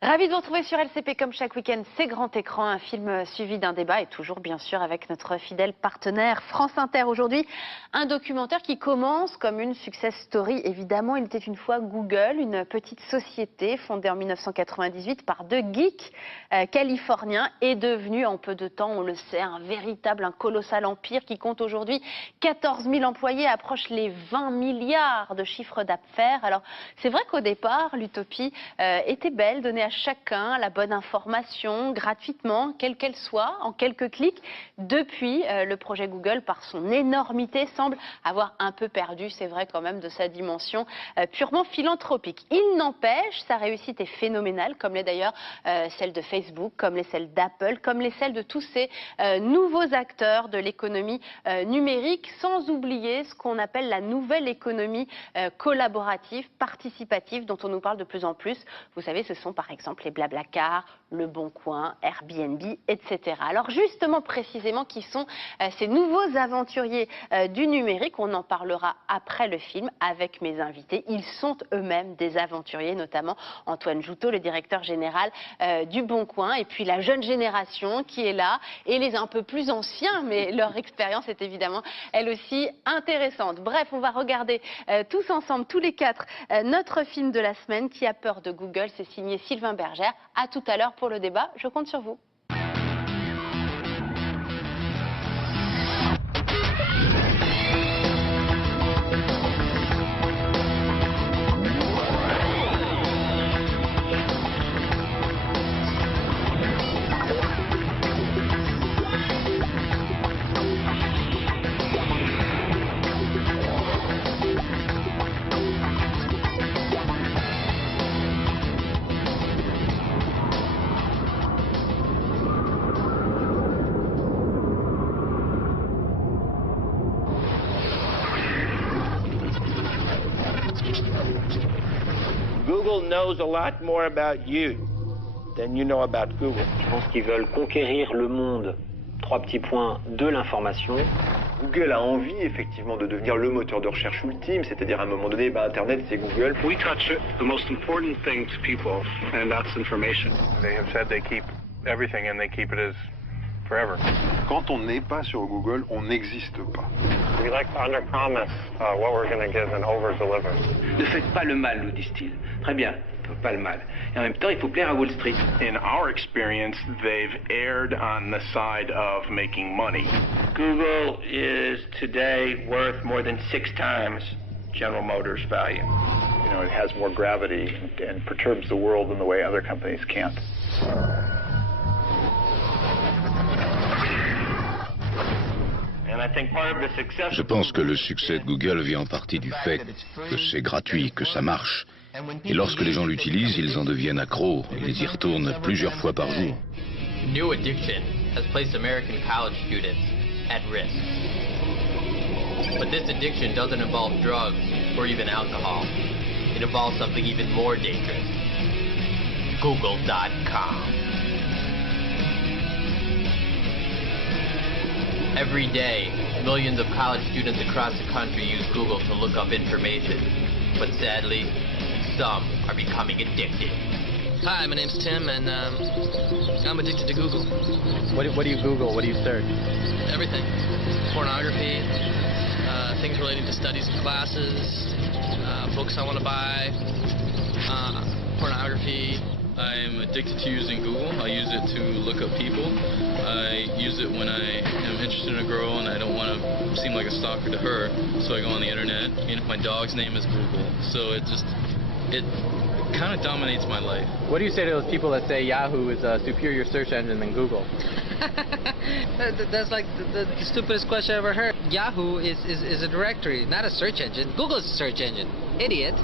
Ravi de vous retrouver sur LCP comme chaque week-end, c'est Grand Écran, un film suivi d'un débat et toujours bien sûr avec notre fidèle partenaire France Inter. Aujourd'hui, un documentaire qui commence comme une success story. Évidemment, il était une fois Google, une petite société fondée en 1998 par deux geeks californiens et devenue en peu de temps, on le sait, un colossal empire qui compte aujourd'hui 14 000 employés, approche les 20 milliards de chiffre d'affaires. Alors, c'est vrai qu'au départ, l'utopie était belle, donnée à chacun la bonne information gratuitement, quelle qu'elle soit, en quelques clics. Depuis, le projet Google, par son énormité, semble avoir un peu perdu, c'est vrai quand même, de sa dimension purement philanthropique. Il n'empêche, sa réussite est phénoménale, comme l'est d'ailleurs celle de Facebook, comme l'est celle d'Apple, comme l'est celle de tous ces nouveaux acteurs de l'économie numérique, sans oublier ce qu'on appelle la nouvelle économie collaborative, participative, dont on nous parle de plus en plus. Vous savez, ce sont par exemple les Blablacar, Le Bon Coin, Airbnb, etc. Alors justement, précisément, qui sont ces nouveaux aventuriers du numérique? On en parlera après le film avec mes invités. Ils sont eux-mêmes des aventuriers, notamment Antoine Joutot, le directeur général du Bon Coin, et puis la jeune génération qui est là, et les un peu plus anciens, mais leur expérience est évidemment elle aussi intéressante. Bref, on va regarder tous ensemble, tous les quatre, notre film de la semaine, Qui a peur de Google? C'est signé Sylvain Bergère. À tout à l'heure pour le débat, je compte sur vous. Google knows a lot more about you than you know about Google. Je pense qu'ils veulent conquérir le monde, 3 petits points, de l'information. Google a envie effectivement de devenir le moteur de recherche ultime, c'est-à-dire à un moment donné, Internet c'est Google. We touch the most important thing to people, and that's information. They have said they keep everything and they keep it as forever. Quand on n'est pas sur Google, on n'existe pas. We like to under-promise what we're going to give and over-deliver. Ne faites pas le mal, nous disent-ils. Très bien, pas le mal. Et en même temps, il faut plaire à Wall Street. In our experience, they've erred on the side of making money. Google is today worth more than 6 times General Motors' value. You know, it has more gravity and perturbs the world in the way other companies can't. Je pense que le succès de Google vient en partie du fait que c'est gratuit, que ça marche. Et lorsque les gens l'utilisent, ils en deviennent accros. Ils y retournent plusieurs fois par jour. New addiction has placed American college students at risk. But this addiction doesn't involve drugs or even alcohol. It involves something even more dangerous. Google.com. Every day, millions of college students across the country use Google to look up information. But sadly, some are becoming addicted. Hi, my name's Tim, and I'm addicted to Google. What do you Google? What do you search? Everything. Pornography, things relating to studies and classes, books I want to buy, pornography. I'm addicted to using Google. I use it to look up people. I use it when I am interested in a girl and I don't want to seem like a stalker to her, so I go on the internet. And my dog's name is Google, so it kind of dominates my life. What do you say to those people that say Yahoo is a superior search engine than Google? That's like the stupidest question I ever heard. Yahoo is a directory, not a search engine. Google is a search engine. Idiot.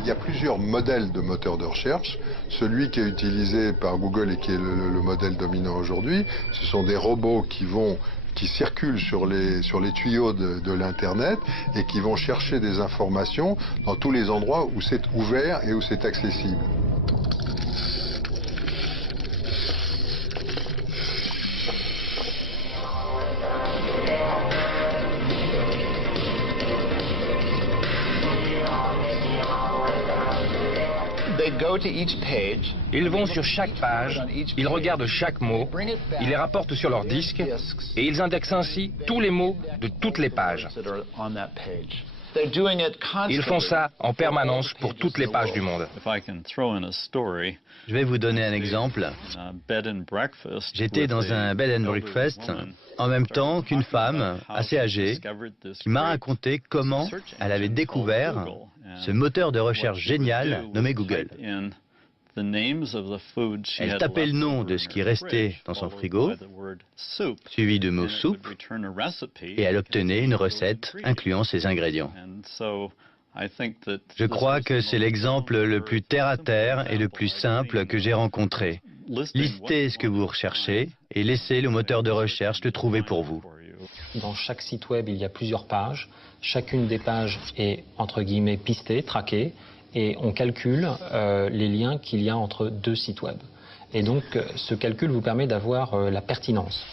Il y a plusieurs modèles de moteurs de recherche. Celui qui est utilisé par Google et qui est le modèle dominant aujourd'hui, ce sont des robots qui circulent sur les tuyaux de l'Internet et qui vont chercher des informations dans tous les endroits où c'est ouvert et où c'est accessible. Ils vont sur chaque page, ils regardent chaque mot, ils les rapportent sur leur disque et ils indexent ainsi tous les mots de toutes les pages. Ils font ça en permanence pour toutes les pages du monde. Je vais vous donner un exemple. J'étais dans un bed and breakfast en même temps qu'une femme assez âgée qui m'a raconté comment elle avait découvert ce moteur de recherche génial nommé Google. Elle tapait le nom de ce qui restait dans son frigo, suivi du mot soupe, et elle obtenait une recette incluant ces ingrédients. Je crois que c'est l'exemple le plus terre-à-terre et le plus simple que j'ai rencontré. Listez ce que vous recherchez et laissez le moteur de recherche le trouver pour vous. Dans chaque site web, il y a plusieurs pages. Chacune des pages est, entre guillemets, pistée, traquée, et on calcule les liens qu'il y a entre deux sites web. Et donc, ce calcul vous permet d'avoir la pertinence.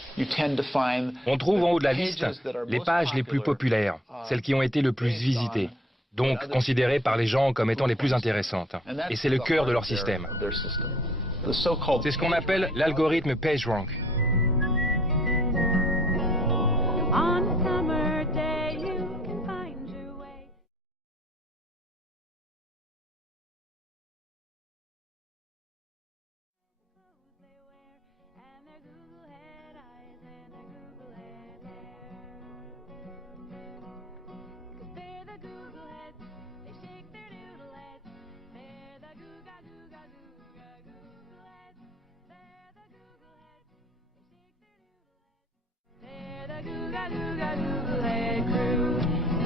On trouve en haut de la liste les pages les plus populaires, celles qui ont été le plus visitées, donc considérées par les gens comme étant les plus intéressantes. Et c'est le cœur de leur système. C'est ce qu'on appelle l'algorithme PageRank.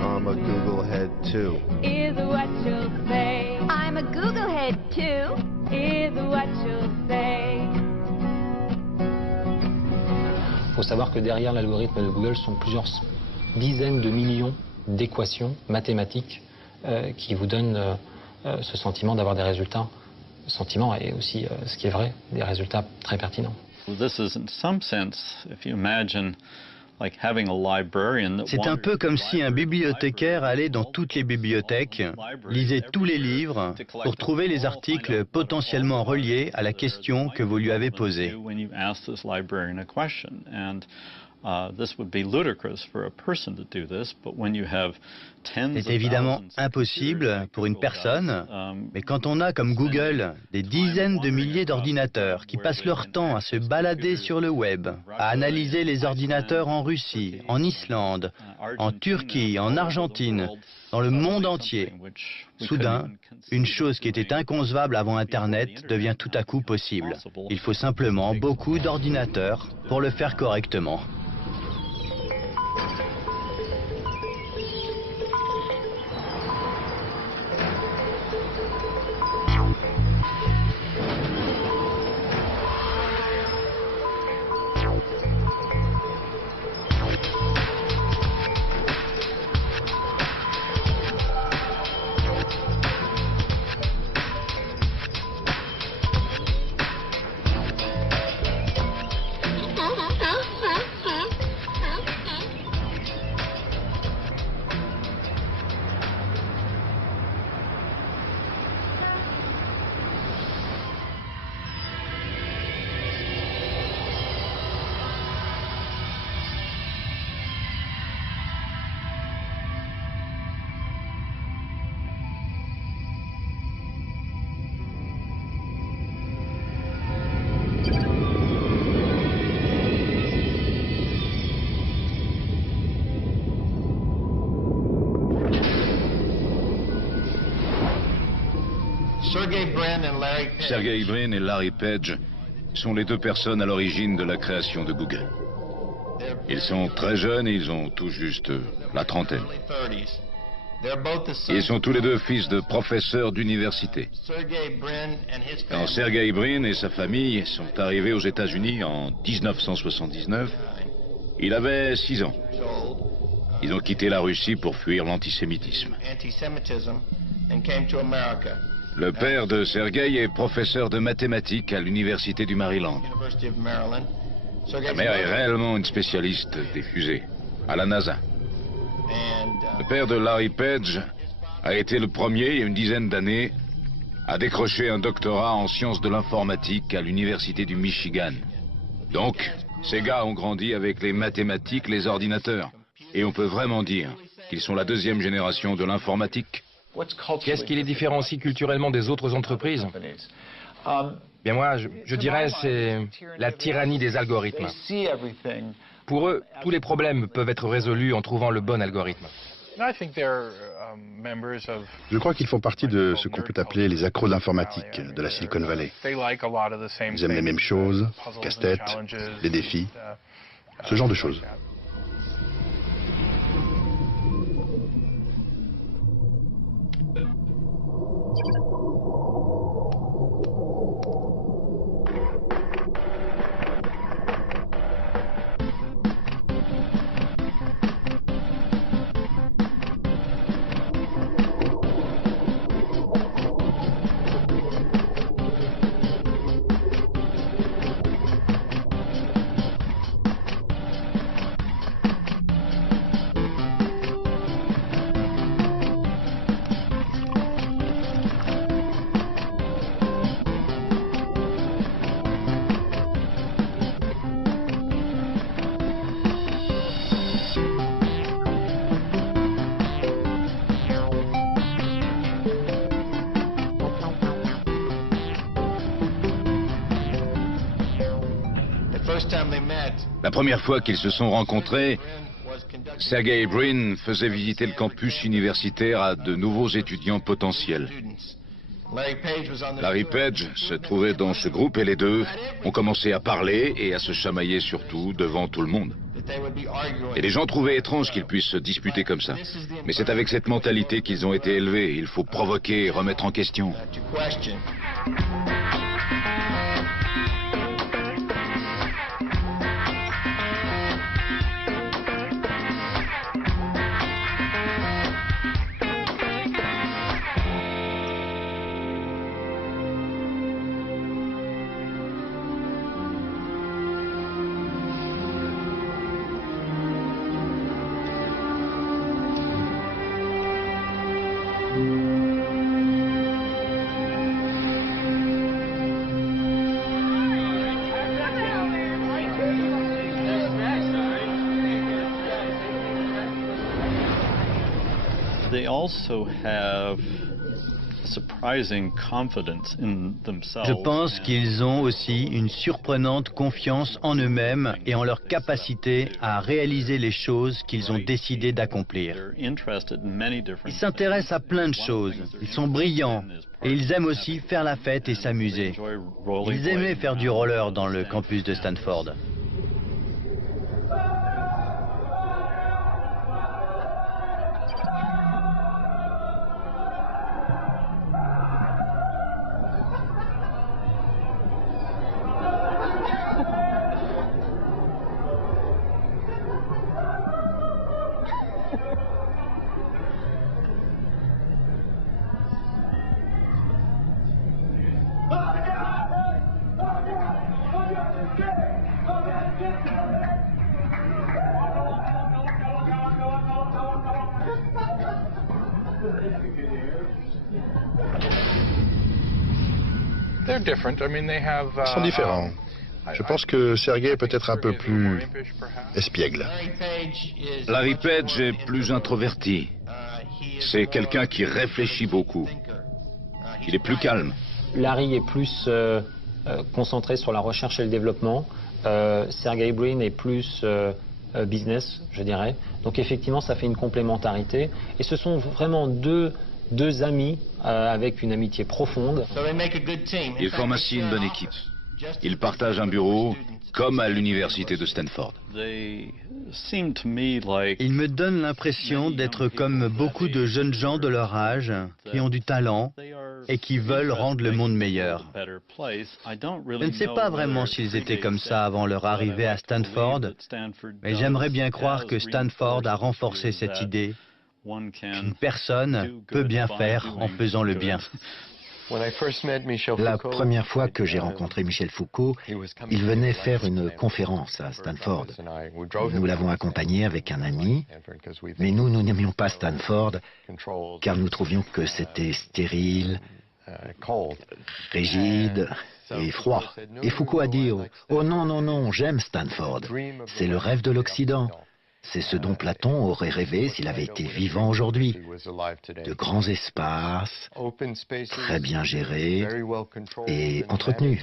I'm a Google head too. Is what you'll say. I'm a Google head too. Is what you'll say. Il faut savoir que derrière l'algorithme de Google sont plusieurs dizaines de millions d'équations mathématiques qui vous donnent ce sentiment d'avoir des résultats, sentiment et aussi, ce qui est vrai, des résultats très pertinents. This is in some sense, if you imagine C'est un peu comme si un bibliothécaire allait dans toutes les bibliothèques, lisait tous les livres pour trouver les articles potentiellement reliés à la question que vous lui avez posée. C'est évidemment impossible pour une personne, mais quand on a comme Google des dizaines de milliers d'ordinateurs qui passent leur temps à se balader sur le web, à analyser les ordinateurs en Russie, en Islande, en Turquie, en Argentine, dans le monde entier, soudain, une chose qui était inconcevable avant Internet devient tout à coup possible. Il faut simplement beaucoup d'ordinateurs pour le faire correctement. Sergey Brin et Larry Page sont les deux personnes à l'origine de la création de Google. Ils sont très jeunes et ils ont tout juste la trentaine. Ils sont tous les deux fils de professeurs d'université. Quand Sergey Brin et sa famille sont arrivés aux États-Unis en 1979, il avait 6 ans. Ils ont quitté la Russie pour fuir l'antisémitisme. Le père de Sergey est professeur de mathématiques à l'université du Maryland. Sa mère est réellement une spécialiste des fusées, à la NASA. Le père de Larry Page a été le premier, il y a une dizaine d'années, a décroché un doctorat en sciences de l'informatique à l'université du Michigan. Donc, ces gars ont grandi avec les mathématiques, les ordinateurs. Et on peut vraiment dire qu'ils sont la deuxième génération de l'informatique. Qu'est-ce qui les différencie culturellement des autres entreprises? Bien moi, je dirais c'est la tyrannie des algorithmes. Pour eux, tous les problèmes peuvent être résolus en trouvant le bon algorithme. Je crois qu'ils font partie de ce qu'on peut appeler les accros de l'informatique de la Silicon Valley. Ils aiment les mêmes choses, les casse-têtes, les défis, ce genre de choses. La première fois qu'ils se sont rencontrés, Sergey Brin faisait visiter le campus universitaire à de nouveaux étudiants potentiels. Larry Page se trouvait dans ce groupe et les deux ont commencé à parler et à se chamailler surtout devant tout le monde. Et les gens trouvaient étrange qu'ils puissent se disputer comme ça. Mais c'est avec cette mentalité qu'ils ont été élevés. Il faut provoquer et remettre en question. Je pense qu'ils ont aussi une surprenante confiance en eux-mêmes et en leur capacité à réaliser les choses qu'ils ont décidé d'accomplir. Ils s'intéressent à plein de choses, ils sont brillants et ils aiment aussi faire la fête et s'amuser. Ils aimaient faire du roller dans le campus de Stanford. Ils sont différents. Je pense que Sergey est peut-être un peu plus espiègle. Larry Page est plus introverti. C'est quelqu'un qui réfléchit beaucoup. Il est plus calme. Larry est plus concentré sur la recherche et le développement. Sergey Brin est plus business, je dirais. Donc effectivement, ça fait une complémentarité. Et ce sont vraiment deux amis avec une amitié profonde. Ils forment ainsi une bonne équipe. Ils partagent un bureau comme à l'université de Stanford. Ils me donnent l'impression d'être comme beaucoup de jeunes gens de leur âge qui ont du talent et qui veulent rendre le monde meilleur. Je ne sais pas vraiment s'ils étaient comme ça avant leur arrivée à Stanford, mais j'aimerais bien croire que Stanford a renforcé cette idée qu'une personne peut bien faire en faisant le bien. La première fois que j'ai rencontré Michel Foucault, il venait faire une conférence à Stanford. Nous l'avons accompagné avec un ami, mais nous n'aimions pas Stanford car nous trouvions que c'était stérile, rigide et froid. Et Foucault a dit « Oh non, non, non, j'aime Stanford. C'est le rêve de l'Occident. C'est ce dont Platon aurait rêvé s'il avait été vivant aujourd'hui. De grands espaces, très bien gérés et entretenus.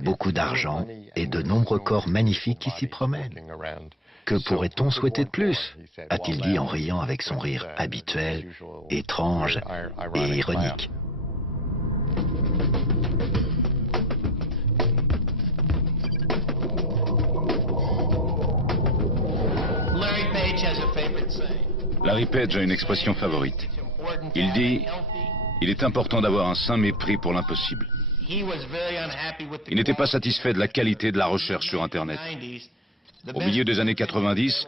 Beaucoup d'argent et de nombreux corps magnifiques qui s'y promènent. Que pourrait-on souhaiter de plus ?» a-t-il dit en riant avec son rire habituel, étrange et ironique. Larry Page a une expression favorite. Il dit « Il est important d'avoir un sain mépris pour l'impossible ». Il n'était pas satisfait de la qualité de la recherche sur Internet. Au milieu des années 90,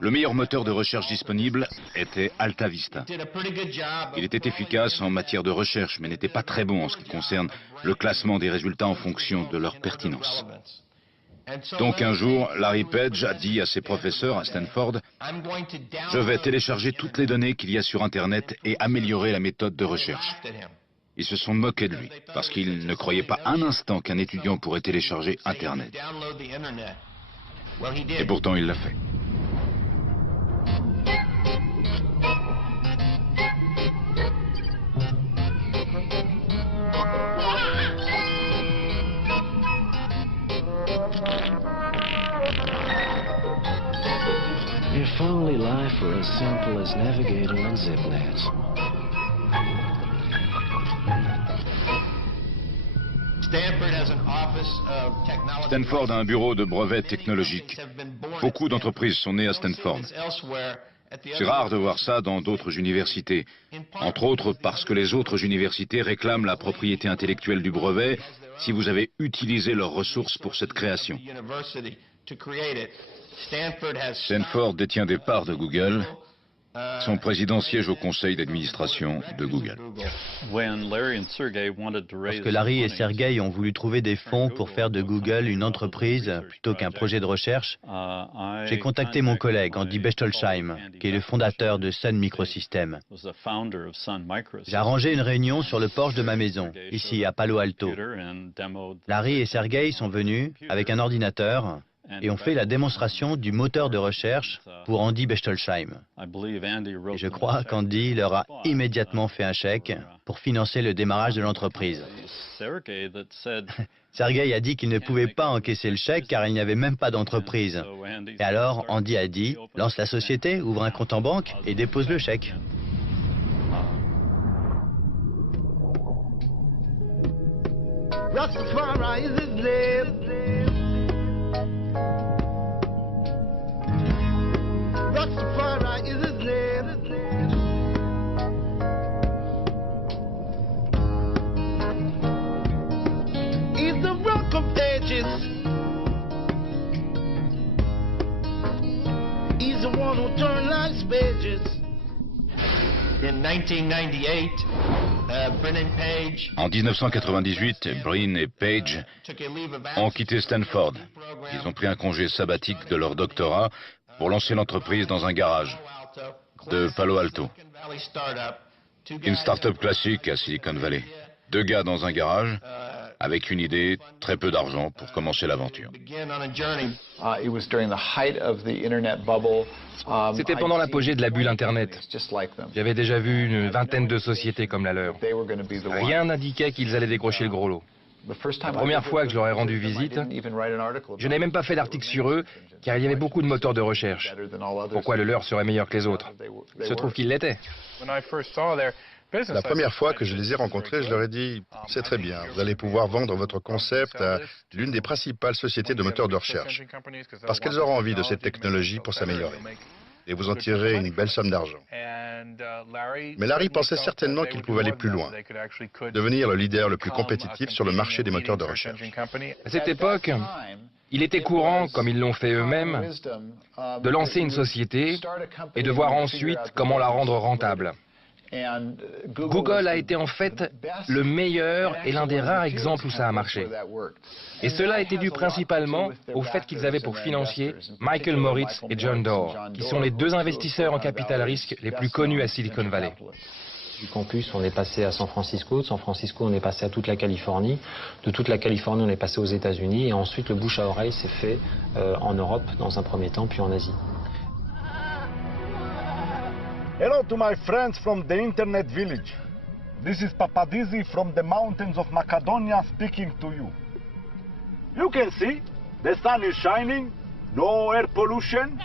le meilleur moteur de recherche disponible était Alta Vista. Il était efficace en matière de recherche, mais n'était pas très bon en ce qui concerne le classement des résultats en fonction de leur pertinence. Donc un jour, Larry Page a dit à ses professeurs à Stanford « Je vais télécharger toutes les données qu'il y a sur Internet et améliorer la méthode de recherche ». Ils se sont moqués de lui, parce qu'ils ne croyaient pas un instant qu'un étudiant pourrait télécharger Internet. Et pourtant, il l'a fait. If only life were as simple as navigating on ZipNet. Stanford a un bureau de brevets technologiques. Beaucoup d'entreprises sont nées à Stanford. C'est rare de voir ça dans d'autres universités, entre autres parce que les autres universités réclament la propriété intellectuelle du brevet si vous avez utilisé leurs ressources pour cette création. Stanford détient des parts de Google. Son président siège au conseil d'administration de Google. Lorsque Larry et Sergey ont voulu trouver des fonds pour faire de Google une entreprise plutôt qu'un projet de recherche, j'ai contacté mon collègue Andy Bechtolsheim, qui est le fondateur de Sun Microsystems. J'ai arrangé une réunion sur le porche de ma maison, ici à Palo Alto. Larry et Sergey sont venus avec un ordinateur et ont fait la démonstration du moteur de recherche pour Andy Bechtolsheim. Et je crois qu'Andy leur a immédiatement fait un chèque pour financer le démarrage de l'entreprise. Sergey a dit qu'il ne pouvait pas encaisser le chèque car il n'y avait même pas d'entreprise. Et alors Andy a dit « Lance la société, ouvre un compte en banque et dépose le chèque ». Rastafari is his name. He's the rock of ages. He's the one who turned life's pages. In 1998, Brin and Page. En 1998, Brin et Page ont quitté Stanford. Ils ont pris un congé sabbatique de leur doctorat pour lancer l'entreprise dans un garage de Palo Alto. Une start-up classique à Silicon Valley. 2 gars dans un garage, avec une idée, très peu d'argent pour commencer l'aventure. C'était pendant l'apogée de la bulle Internet. J'avais déjà vu une vingtaine de sociétés comme la leur. Rien n'indiquait qu'ils allaient décrocher le gros lot. La première fois que je leur ai rendu visite, je n'ai même pas fait d'article sur eux, car il y avait beaucoup de moteurs de recherche. Pourquoi le leur serait meilleur que les autres? Il se trouve qu'il l'était. La première fois que je les ai rencontrés, je leur ai dit « C'est très bien, vous allez pouvoir vendre votre concept à l'une des principales sociétés de moteurs de recherche, parce qu'elles auront envie de cette technologie pour s'améliorer. Et vous en tirerez une belle somme d'argent. » Mais Larry pensait certainement qu'il pouvait aller plus loin, devenir le leader le plus compétitif sur le marché des moteurs de recherche. À cette époque, il était courant, comme ils l'ont fait eux-mêmes, de lancer une société et de voir ensuite comment la rendre rentable. Google a été en fait le meilleur et l'un des rares exemples où ça a marché. Et cela était dû principalement au fait qu'ils avaient pour financiers Michael Moritz et John Doerr, qui sont les 2 investisseurs en capital risque les plus connus à Silicon Valley. Du campus, on est passé à San Francisco. De San Francisco, on est passé à toute la Californie. De toute la Californie, on est passé aux États-Unis. Et ensuite, le bouche à oreille s'est fait en Europe dans un premier temps, puis en Asie. Hello to my friends from the Internet Village. This is Papadizzi from the mountains of Macedonia speaking to you. You can see the sun is shining, no air pollution.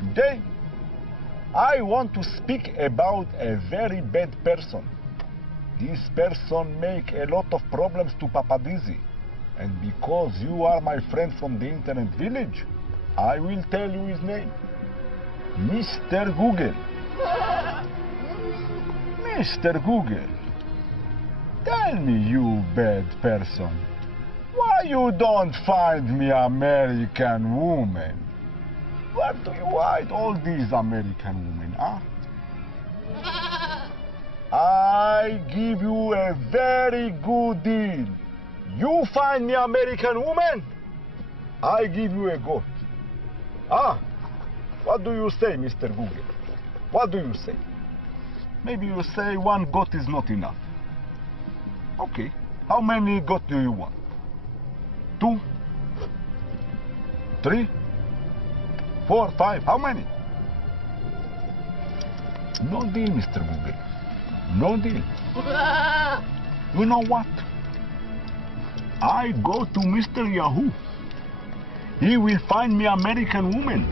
Today, I want to speak about a very bad person. This person make a lot of problems to Papadizzi. And because you are my friend from the Internet Village, I will tell you his name. Mr. Google. Mr. Google, tell me, you bad person, why you don't find me American woman? Where do you hide all these American women, huh? I give you a very good deal. You find me American woman, I give you a goat. Ah, what do you say, Mr. Google? What do you say? Maybe you say one goat is not enough. Okay, how many goat do you want? 2? 3? 4, 5, how many? No deal, Mr. Google. No deal. You know what? I go to Mr. Yahoo. He will find me American woman.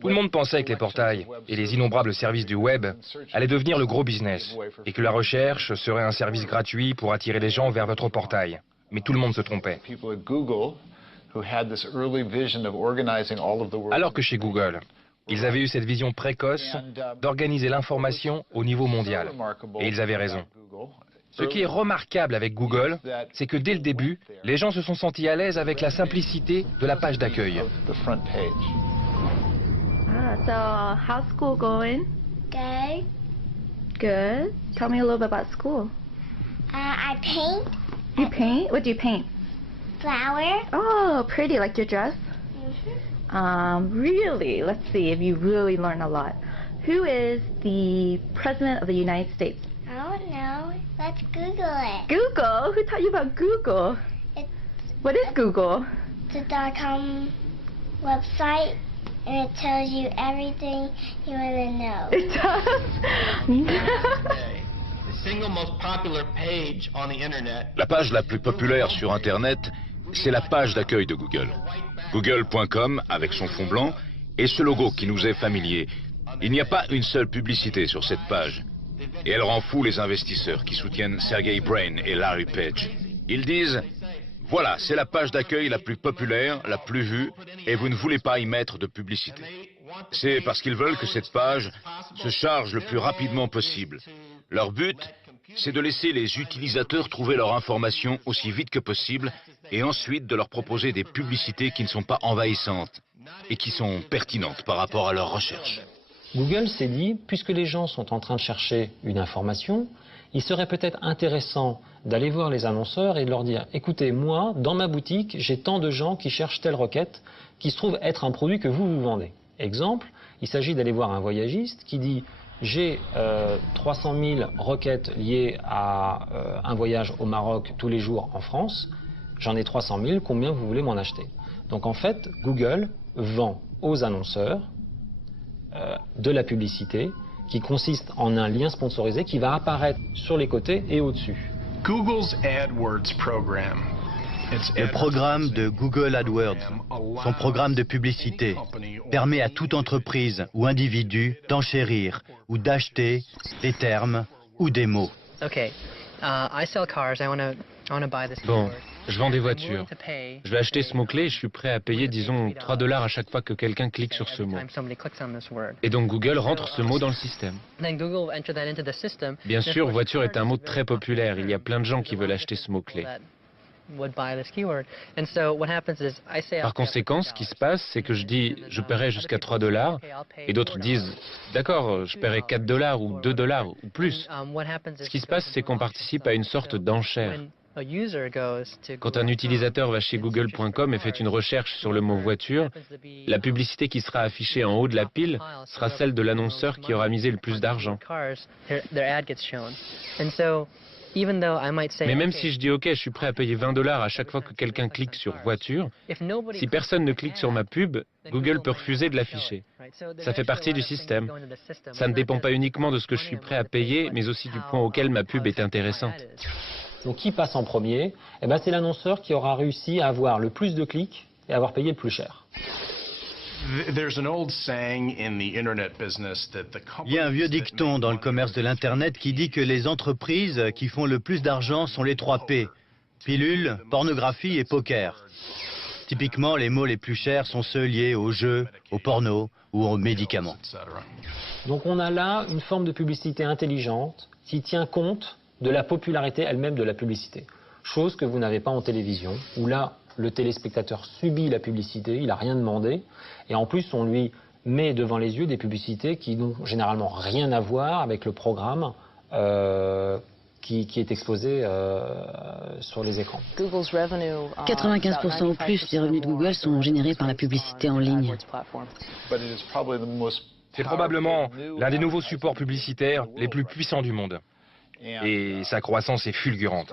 Tout le monde pensait que les portails et les innombrables services du web allaient devenir le gros business et que la recherche serait un service gratuit pour attirer les gens vers votre portail. Mais tout le monde se trompait. Alors que chez Google, ils avaient eu cette vision précoce d'organiser l'information au niveau mondial. Et ils avaient raison. Ce qui est remarquable avec Google, c'est que dès le début, les gens se sont sentis à l'aise avec la simplicité de la page d'accueil. So, how's school going? Good. Good. Tell me a little bit about school. I paint. You paint? What do you paint? Flowers. Oh, pretty, like your dress? Really? Let's see if you really learn a lot. Who is the President of the United States? I don't know. Let's Google it. Google? Who taught you about Google? What is Google? It's a .com website, and it tells you everything you want to know. It does? La page la plus populaire sur Internet, c'est la page d'accueil de Google. Google.com avec son fond blanc et ce logo qui nous est familier. Il n'y a pas une seule publicité sur cette page. Et elle rend fou les investisseurs qui soutiennent Sergey Brin et Larry Page. Ils disent, voilà, c'est la page d'accueil la plus populaire, la plus vue, et vous ne voulez pas y mettre de publicité. C'est parce qu'ils veulent que cette page se charge le plus rapidement possible. Leur but, c'est de laisser les utilisateurs trouver leur information aussi vite que possible et ensuite de leur proposer des publicités qui ne sont pas envahissantes et qui sont pertinentes par rapport à leurs recherches. Google s'est dit, puisque les gens sont en train de chercher une information, il serait peut-être intéressant d'aller voir les annonceurs et de leur dire, écoutez, moi, dans ma boutique, j'ai tant de gens qui cherchent telle requête qui se trouve être un produit que vous vendez. Exemple, il s'agit d'aller voir un voyagiste qui dit, j'ai 300 000 requêtes liées à un voyage au Maroc tous les jours en France, j'en ai 300 000, combien vous voulez m'en acheter? Donc en fait, Google vend aux annonceurs de la publicité qui consiste en un lien sponsorisé qui va apparaître sur les côtés et au-dessus. Le programme de Google AdWords, son programme de publicité, permet à toute entreprise ou individu d'enchérir ou d'acheter des termes ou des mots. Bon, je vends des voitures. Je vais acheter ce mot-clé et je suis prêt à payer, disons, $3 à chaque fois que quelqu'un clique sur ce mot. Et donc Google rentre ce mot dans le système. Bien sûr, voiture est un mot très populaire. Il y a plein de gens qui veulent acheter ce mot-clé. Par conséquent, ce qui se passe, c'est que je dis « je paierai jusqu'à $3 » et d'autres disent « d'accord, je paierai $4 ou $2 ou plus ». Ce qui se passe, c'est qu'on participe à une sorte d'enchère. Quand un utilisateur va chez google.com et fait une recherche sur le mot voiture, la publicité qui sera affichée en haut de la pile sera celle de l'annonceur qui aura misé le plus d'argent. Mais même si je dis OK, je suis prêt à payer $20 à chaque fois que quelqu'un clique sur voiture, si personne ne clique sur ma pub, Google peut refuser de l'afficher. Ça fait partie du système. Ça ne dépend pas uniquement de ce que je suis prêt à payer, mais aussi du point auquel ma pub est intéressante. Donc qui passe en premier? C'est l'annonceur qui aura réussi à avoir le plus de clics et avoir payé le plus cher. Il y a un vieux dicton dans le commerce de l'Internet qui dit que les entreprises qui font le plus d'argent sont les 3 P. Pilule, pornographie et poker. Typiquement, les mots les plus chers sont ceux liés aux jeux, au porno ou aux médicaments. Donc on a là une forme de publicité intelligente qui tient compte de la popularité elle-même de la publicité. Chose que vous n'avez pas en télévision, où là, le téléspectateur subit la publicité, il n'a rien demandé, et en plus on lui met devant les yeux des publicités qui n'ont généralement rien à voir avec le programme qui est exposé sur les écrans. 95% ou plus des revenus de Google sont générés par la publicité en ligne. C'est probablement l'un des nouveaux supports publicitaires les plus puissants du monde. Et sa croissance est fulgurante.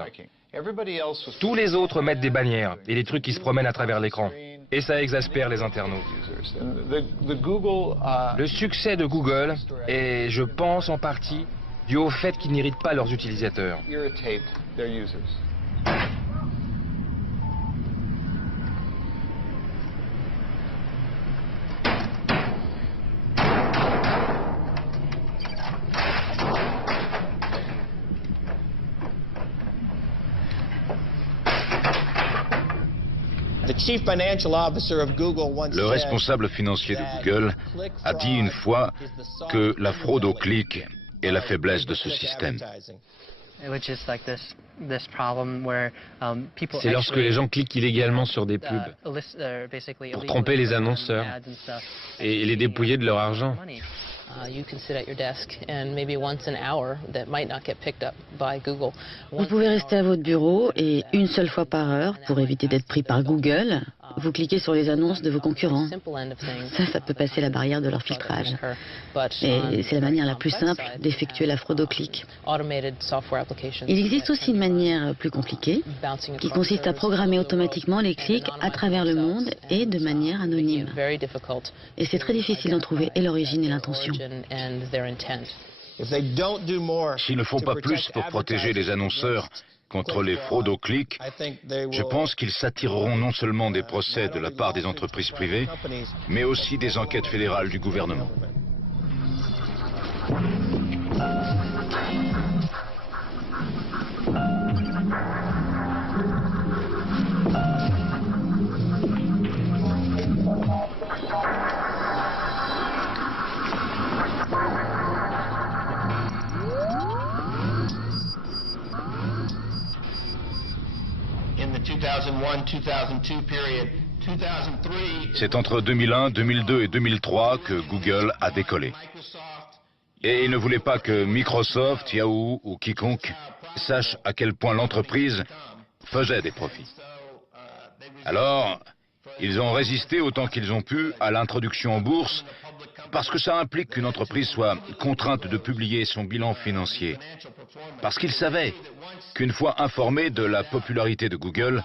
Tous les autres mettent des bannières et des trucs qui se promènent à travers l'écran. Et ça exaspère les internautes. Le succès de Google est, je pense, en partie dû au fait qu'ils n'irritent pas leurs utilisateurs. Le responsable financier de Google a dit une fois que la fraude au clic est la faiblesse de ce système. C'est lorsque les gens cliquent illégalement sur des pubs pour tromper les annonceurs et les dépouiller de leur argent. Vous pouvez rester à votre bureau et une seule fois par heure, pour éviter d'être pris par Google, vous cliquez sur les annonces de vos concurrents. Ça peut passer la barrière de leur filtrage. Et c'est la manière la plus simple d'effectuer la fraude au clic. Il existe aussi une manière plus compliquée qui consiste à programmer automatiquement les clics à travers le monde et de manière anonyme. Et c'est très difficile d'en trouver et l'origine et l'intention. S'ils ne font pas plus pour protéger les annonceurs contre les fraudes au clic, je pense qu'ils s'attireront non seulement des procès de la part des entreprises privées, mais aussi des enquêtes fédérales du gouvernement. C'est entre 2001, 2002 et 2003 que Google a décollé. Et il ne voulait pas que Microsoft, Yahoo ou quiconque sache à quel point l'entreprise faisait des profits. Alors, ils ont résisté autant qu'ils ont pu à l'introduction en bourse, parce que ça implique qu'une entreprise soit contrainte de publier son bilan financier. Parce qu'ils savaient qu'une fois informés de la popularité de Google,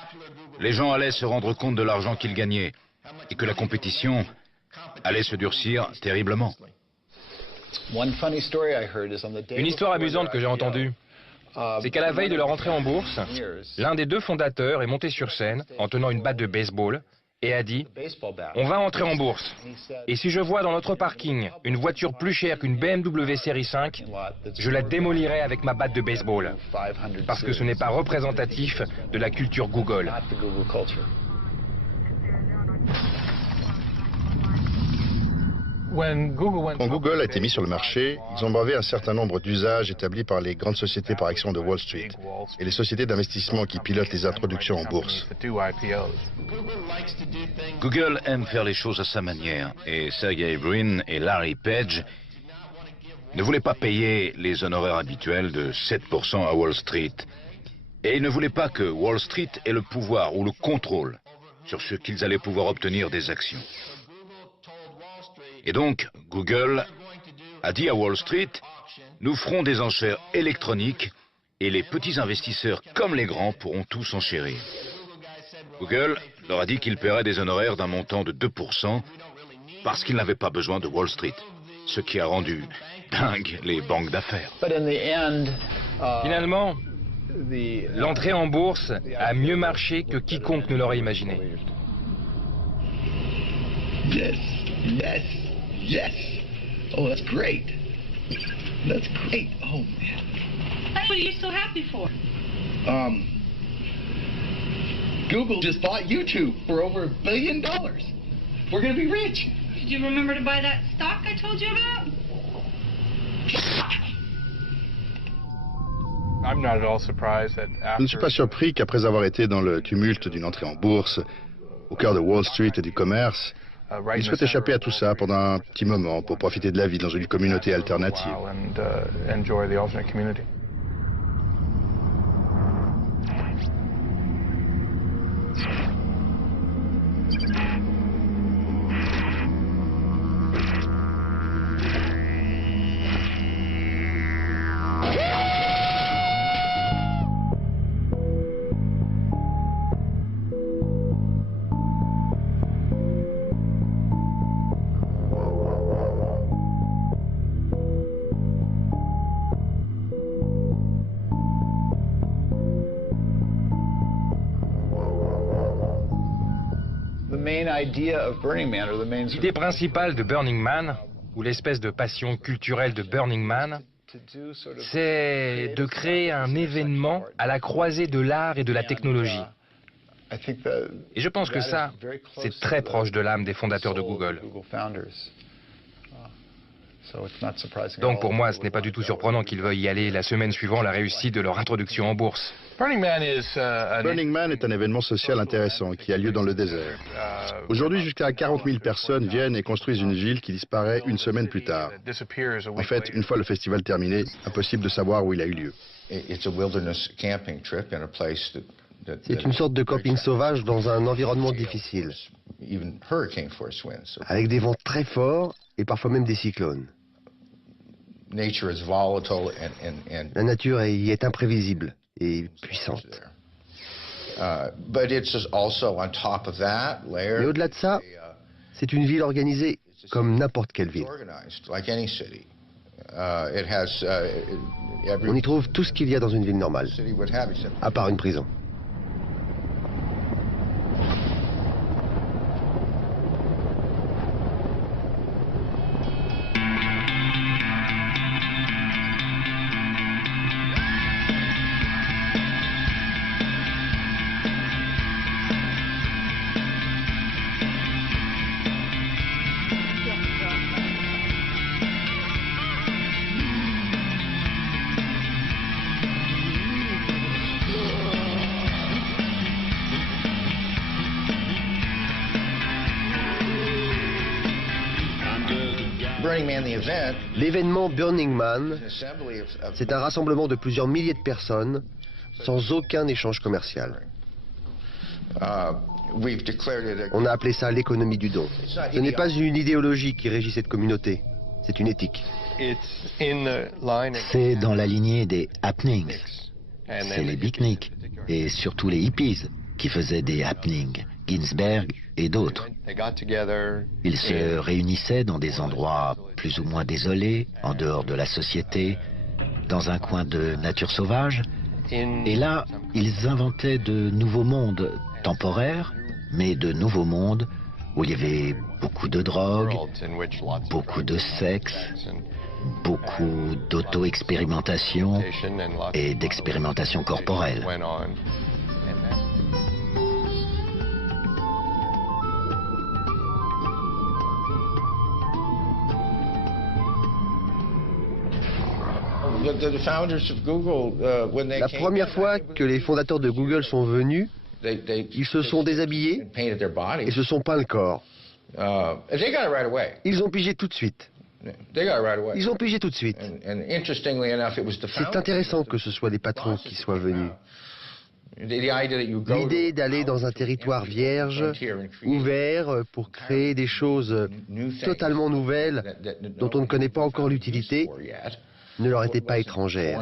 les gens allaient se rendre compte de l'argent qu'ils gagnaient et que la compétition allait se durcir terriblement. Une histoire amusante que j'ai entendue, c'est qu'à la veille de leur entrée en bourse, l'un des deux fondateurs est monté sur scène en tenant une batte de baseball et a dit « On va entrer en bourse. Et si je vois dans notre parking une voiture plus chère qu'une BMW série 5, je la démolirai avec ma batte de baseball. Parce que ce n'est pas représentatif de la culture Google. » Quand Google a été mis sur le marché, ils ont bravé un certain nombre d'usages établis par les grandes sociétés par actions de Wall Street et les sociétés d'investissement qui pilotent les introductions en bourse. Google aime faire les choses à sa manière et Sergey Brin et Larry Page ne voulaient pas payer les honoraires habituels de 7% à Wall Street. Et ils ne voulaient pas que Wall Street ait le pouvoir ou le contrôle sur ce qu'ils allaient pouvoir obtenir des actions. Et donc, Google a dit à Wall Street, nous ferons des enchères électroniques et les petits investisseurs comme les grands pourront tous enchérir. Google leur a dit qu'il paierait des honoraires d'un montant de 2% parce qu'il n'avait pas besoin de Wall Street, ce qui a rendu dingue les banques d'affaires. Finalement, l'entrée en bourse a mieux marché que quiconque ne l'aurait imaginé. Yes, yes, yes. Oh, that's great. That's great. Oh, man. What are you so happy for? Google just bought YouTube for over $1 billion. We're going to be rich. Did you remember to buy that stock I told you about? Je ne suis pas surpris qu'après avoir été dans le tumulte d'une entrée en bourse, au cœur de Wall Street et du commerce, il souhaite échapper à tout ça pendant un petit moment pour profiter de la vie dans une communauté alternative. L'idée principale de Burning Man, ou l'espèce de passion culturelle de Burning Man, c'est de créer un événement à la croisée de l'art et de la technologie. Et je pense que ça, c'est très proche de l'âme des fondateurs de Google. Donc pour moi, ce n'est pas du tout surprenant qu'ils veuillent y aller la semaine suivant la réussite de leur introduction en bourse. Burning Man est un événement social intéressant qui a lieu dans le désert. Aujourd'hui, jusqu'à 40 000 personnes viennent et construisent une ville qui disparaît une semaine plus tard. En fait, une fois le festival terminé, impossible de savoir où il a eu lieu. C'est une sorte de camping sauvage dans un environnement difficile, avec des vents très forts et parfois même des cyclones. La nature y est imprévisible et puissante. Mais au-delà de ça, c'est une ville organisée comme n'importe quelle ville. On y trouve tout ce qu'il y a dans une ville normale, à part une prison. L'événement Burning Man, c'est un rassemblement de plusieurs milliers de personnes sans aucun échange commercial. On a appelé ça l'économie du don. Ce n'est pas une idéologie qui régit cette communauté, c'est une éthique. C'est dans la lignée des happenings. C'est les beatniks et surtout les hippies qui faisaient des happenings, Ginsberg et d'autres. Ils se réunissaient dans des endroits plus ou moins désolés, en dehors de la société, dans un coin de nature sauvage. Et là, ils inventaient de nouveaux mondes temporaires, mais de nouveaux mondes où il y avait beaucoup de drogue, beaucoup de sexe, beaucoup d'auto-expérimentation et d'expérimentation corporelle. La première fois que les fondateurs de Google sont venus, ils se sont déshabillés et se sont peints le corps. Ils ont pigé tout de suite. Ils ont pigé tout de suite. C'est intéressant que ce soit des patrons qui soient venus. L'idée d'aller dans un territoire vierge, ouvert, pour créer des choses totalement nouvelles dont on ne connaît pas encore l'utilité, ne leur était pas étrangère.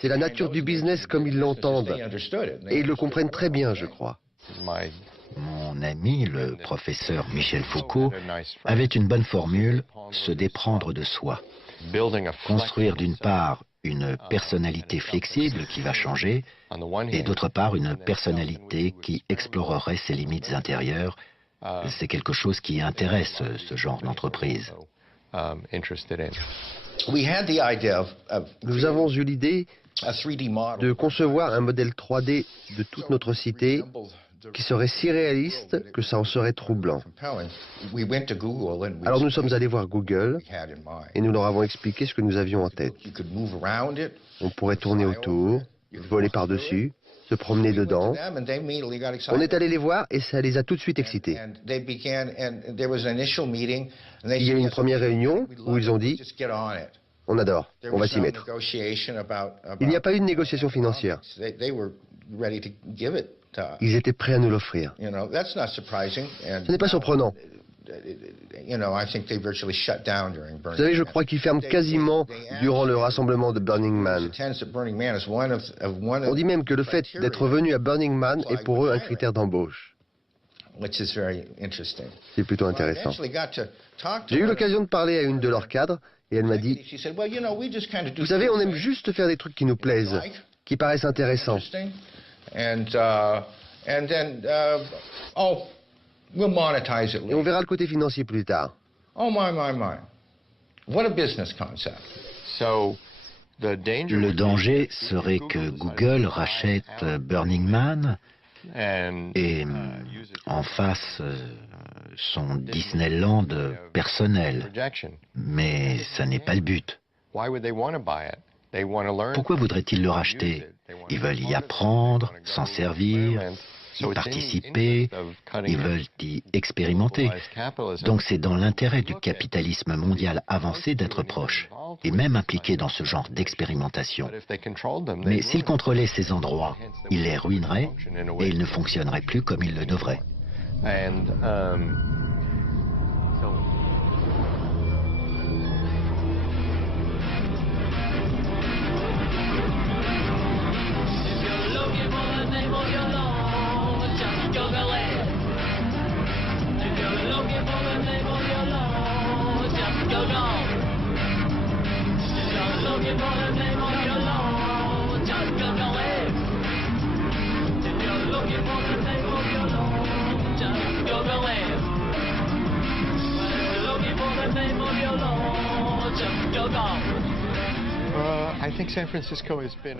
C'est la nature du business comme ils l'entendent, et ils le comprennent très bien, je crois. Mon ami, le professeur Michel Foucault, avait une bonne formule, se déprendre de soi. Construire d'une part une personnalité flexible qui va changer, et d'autre part une personnalité qui explorerait ses limites intérieures. C'est quelque chose qui intéresse ce genre d'entreprise. Nous avons eu l'idée de concevoir un modèle 3D de toute notre cité qui serait si réaliste que ça en serait troublant. Alors nous sommes allés voir Google et nous leur avons expliqué ce que nous avions en tête. On pourrait tourner autour, voler par-dessus, se promener dedans. On est allé les voir et ça les a tout de suite excités. Il y a eu une première réunion où ils ont dit « On adore, on va s'y mettre ». Il n'y a pas eu de négociation financière. Ils étaient prêts à nous l'offrir. Ce n'est pas surprenant. Vous savez, je crois qu'ils ferment quasiment durant le rassemblement de Burning Man. On dit même que le fait d'être venu à Burning Man est pour eux un critère d'embauche. C'est plutôt intéressant. J'ai eu l'occasion de parler à une de leurs cadres et elle m'a dit « Vous savez, on aime juste faire des trucs qui nous plaisent, qui paraissent intéressants. Et on verra le côté financier plus tard. » Le danger serait que Google rachète Burning Man et en fasse son Disneyland personnel. Mais ça n'est pas le but. Pourquoi voudraient-ils le racheter? Ils veulent y apprendre, s'en servir, y participer, ils veulent y expérimenter. Donc c'est dans l'intérêt du capitalisme mondial avancé d'être proche, et même impliqué dans ce genre d'expérimentation. Mais s'ils contrôlaient ces endroits, ils les ruineraient et ils ne fonctionneraient plus comme ils le devraient.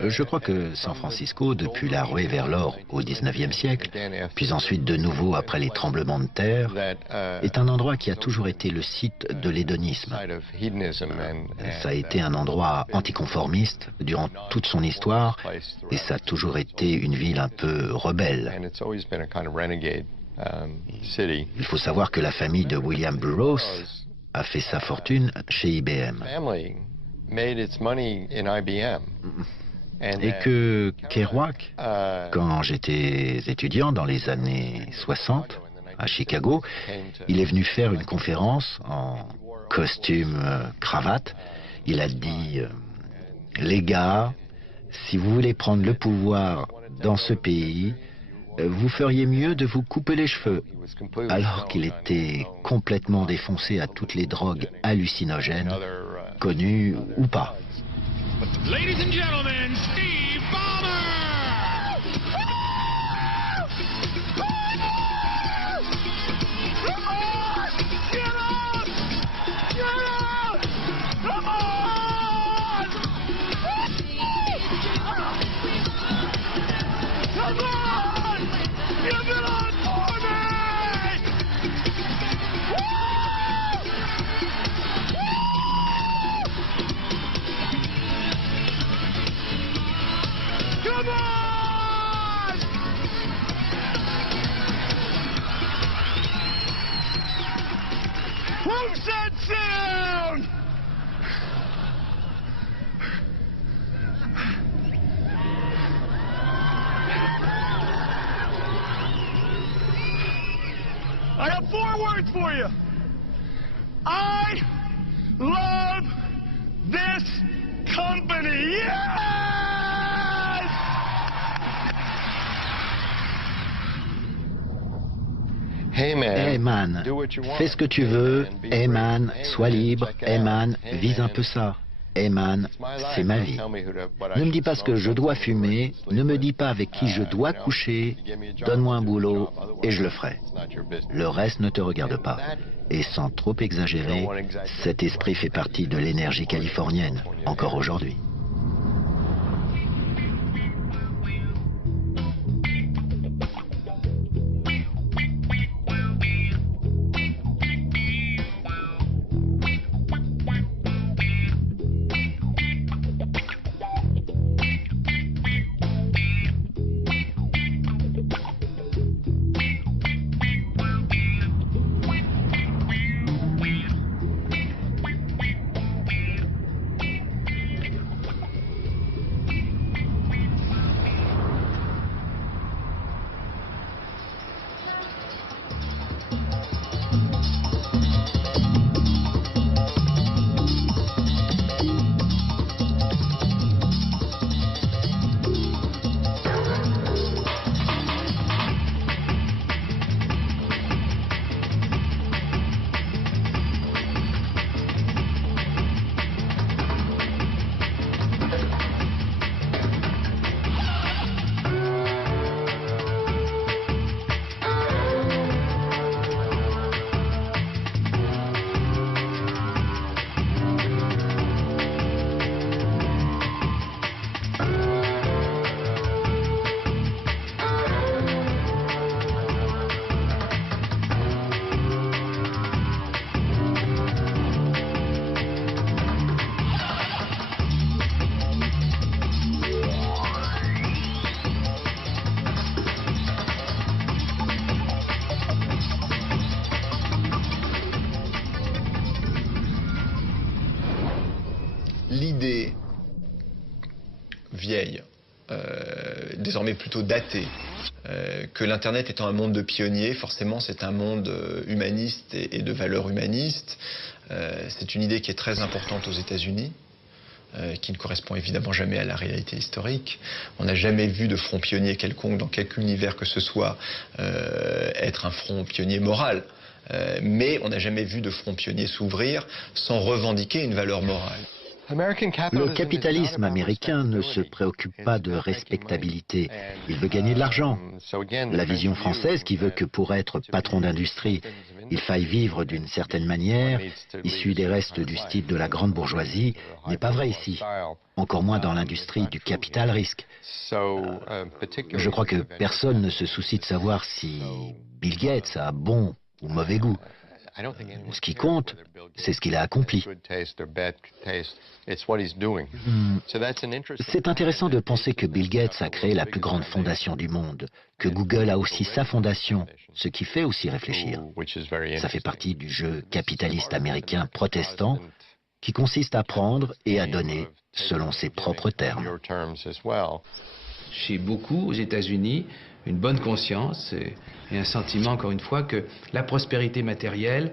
Je crois que San Francisco, depuis la ruée vers l'or au XIXe siècle, puis ensuite de nouveau après les tremblements de terre, est un endroit qui a toujours été le site de l'hédonisme. Ça a été un endroit anticonformiste durant toute son histoire, et ça a toujours été une ville un peu rebelle. Il faut savoir que la famille de William Burroughs a fait sa fortune chez IBM. Et que Kerouac, quand j'étais étudiant dans les années 60 à Chicago, il est venu faire une conférence en costume cravate. Il a dit « Les gars, si vous voulez prendre le pouvoir dans ce pays, vous feriez mieux de vous couper les cheveux », alors qu'il était complètement défoncé à toutes les drogues hallucinogènes, connues ou pas. Ladies and gentlemen, Steve Ballmer! words for you. I love this company. Yes! Hey man, fais ce que tu veux. Hey man, sois libre. Hey man, vise un peu ça. Hey man, c'est ma vie. Ne me dis pas ce que je dois fumer, ne me dis pas avec qui je dois coucher, donne-moi un boulot et je le ferai. Le reste ne te regarde pas. Et sans trop exagérer, cet esprit fait partie de l'énergie californienne, encore aujourd'hui. L'idée vieille, désormais plutôt datée, que l'Internet étant un monde de pionniers, forcément c'est un monde humaniste et de valeurs humanistes. C'est une idée qui est très importante aux États-Unis, qui ne correspond évidemment jamais à la réalité historique. On n'a jamais vu de front pionnier quelconque dans quelque univers que ce soit être un front pionnier moral. Mais on n'a jamais vu de front pionnier s'ouvrir sans revendiquer une valeur morale. Le capitalisme américain ne se préoccupe pas de respectabilité, il veut gagner de l'argent. La vision française qui veut que pour être patron d'industrie, il faille vivre d'une certaine manière, issue des restes du style de la grande bourgeoisie, n'est pas vraie ici, encore moins dans l'industrie du capital risque. Je crois que personne ne se soucie de savoir si Bill Gates a bon ou mauvais goût. Ce qui compte, c'est ce qu'il a accompli. C'est intéressant de penser que Bill Gates a créé la plus grande fondation du monde, que Google a aussi sa fondation, ce qui fait aussi réfléchir. Ça fait partie du jeu capitaliste américain protestant qui consiste à prendre et à donner selon ses propres termes. Chez beaucoup aux États-Unis, une bonne conscience et un sentiment, encore une fois, que la prospérité matérielle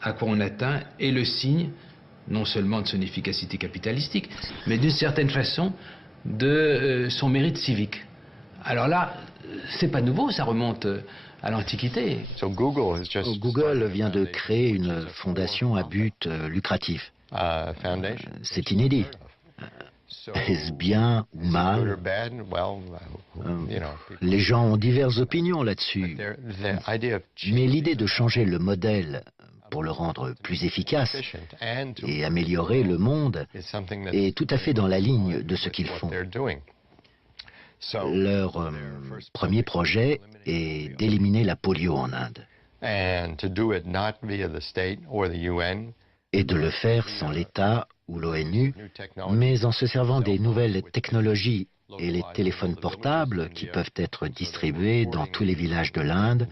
à quoi on atteint est le signe non seulement de son efficacité capitalistique, mais d'une certaine façon de son mérite civique. Alors là, c'est pas nouveau, ça remonte à l'Antiquité. Google vient de créer une fondation à but lucratif. C'est inédit. Est-ce bien ou mal? Les gens ont diverses opinions là-dessus. Mais l'idée de changer le modèle pour le rendre plus efficace et améliorer le monde est tout à fait dans la ligne de ce qu'ils font. Leur premier projet est d'éliminer la polio en Inde. Et de le faire sans l'État ou l'ONU, mais en se servant des nouvelles technologies et les téléphones portables qui peuvent être distribués dans tous les villages de l'Inde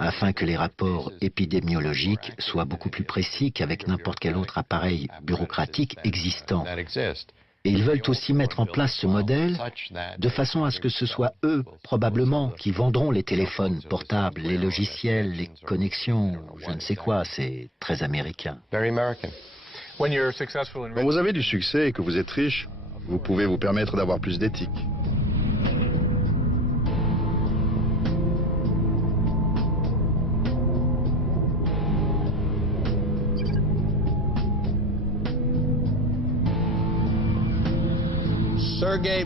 afin que les rapports épidémiologiques soient beaucoup plus précis qu'avec n'importe quel autre appareil bureaucratique existant. Et ils veulent aussi mettre en place ce modèle de façon à ce que ce soit eux, probablement, qui vendront les téléphones portables, les logiciels, les connexions, je ne sais quoi. C'est très américain. Quand vous avez du succès et que vous êtes riche, vous pouvez vous permettre d'avoir plus d'éthique. Sergey